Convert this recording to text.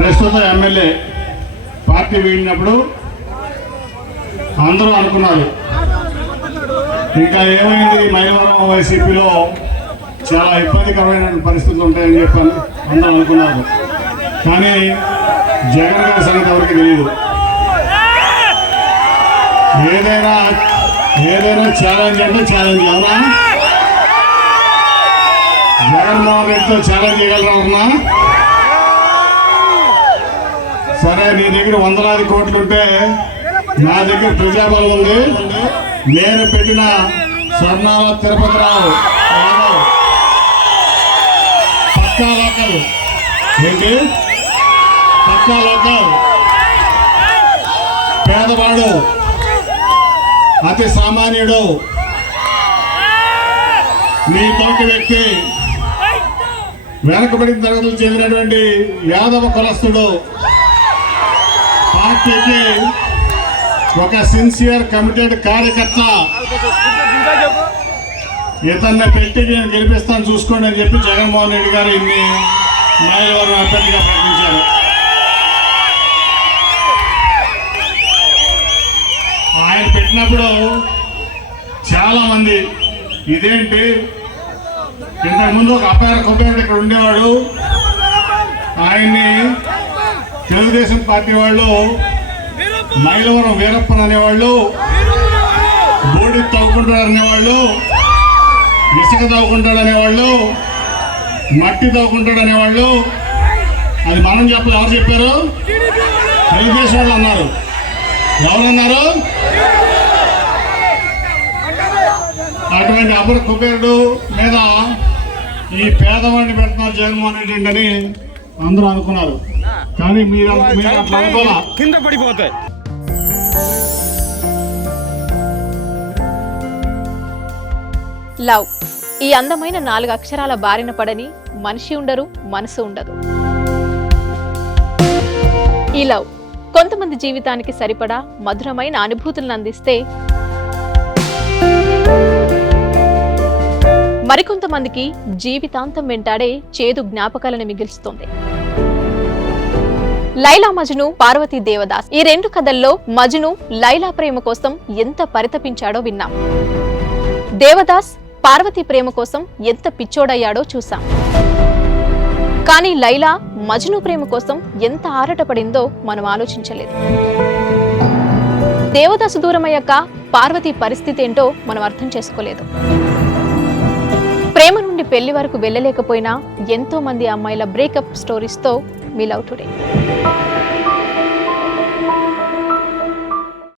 ప్రస్తుత MLA party వీడినప్పుడు అందరూ అనుకున్నారు ఇంకా ఏమైంది మైలవరం వైసీపీలో చాలా ఇబ్బందికరమైన పరిస్థితులు ఉంటాయని చెప్పి అందరూ అనుకున్నారు. కానీ జగన్ గారి సంగతి ఎవరికి తెలియదు. ఏదైనా ఛాలెంజ్ అంటే ఛాలెంజ్ అవునా? జగన్మోహన్ రెడ్డితో ఛాలెంజ్ చేయగలరా? సరే, నీ దగ్గర వందలాది కోట్లుంటే నా దగ్గర ప్రజాబలం ఉంది. నేను పెట్టిన స్వర్ణాల తిరుపతిరావు పక్కా లోకల్ ఏంటి? పక్కా లోకల్, పేదవాడు, అతి సామాన్యుడు, మీ తోటి వ్యక్తి, వెనకబడిన తరగతులు చెందినటువంటి యాదవ కులస్తుడు, పార్టీకి ఒక సిన్సియర్ కమిటెడ్ కార్యకర్త, ఇతన్ని పెట్టి నేను గెలిపిస్తాను చూసుకోండి అని చెప్పి జగన్మోహన్ రెడ్డి గారు ఇన్ని మైలవరం అభ్యర్థిగా ప్రకటించారు. ఆయన పెట్టినప్పుడు చాలా మంది ఇదేంటి, ఇంతకుముందు ఒక అపార కుబేరుడు ఇక్కడ ఉండేవాడు, ఆయన్ని తెలుగుదేశం పార్టీ వాళ్ళు మైలవరం వీరప్పన్ అనేవాళ్ళు, బోడి తవ్వుకుంటాడు అనేవాళ్ళు, ఇసుక తవ్వుకుంటాడు అనేవాళ్ళు, మట్టి తవ్వుకుంటాడు అనేవాళ్ళు. అది మనం చెప్పాలి. ఎవరు చెప్పారు? తెలుగుదేశం వాళ్ళు అన్నారు. ఎవరన్నారు? అటువంటి అపర కుబేరుడు మీద ఈ పేదవాడిని పెడుతున్నారు జగన్మోహన్ రెడ్డి అని అందరూ అనుకున్నారు. కానీ మీరు అనుకోవాలా, కింద పడిపోతాయి. లవ్, ఈ అందమైన 4 అక్షరాల బారిన పడని మనిషి ఉండరు, మనసు ఉండదు. ఈ లవ్ కొంతమంది జీవితానికి సరిపడా మధురమైన అనుభూతులను అందిస్తే, మరికొంతమందికి జీవితాంతం వెంటాడే చేదు జ్ఞాపకాలను మిగిల్స్తుంది. లైలా మజ్ను, పార్వతీ దేవదాస్, ఈ 2 కథల్లో మజ్ను లైలా ప్రేమ కోసం ఎంత పరితపించాడో విన్నాం. దేవదాస్ పార్వతి ప్రేమ కోసం ఎంత పిచ్చోడయ్యాడో చూసాం. కానీ లైలా మజ్ను ప్రేమ కోసం ఎంత ఆరాటపడిందో మనం ఆలోచించలేదు. దేవదాసు దూరమయ్యాక పార్వతి పరిస్థితి ఏంటో మనం అర్థం చేసుకోలేదు. ప్రేమ నుండి పెళ్లి వరకు వెళ్ళలేకపోయినా ఎంతో మంది అమ్మాయిల బ్రేకప్ స్టోరీస్తో మీ లవ్ టుడే.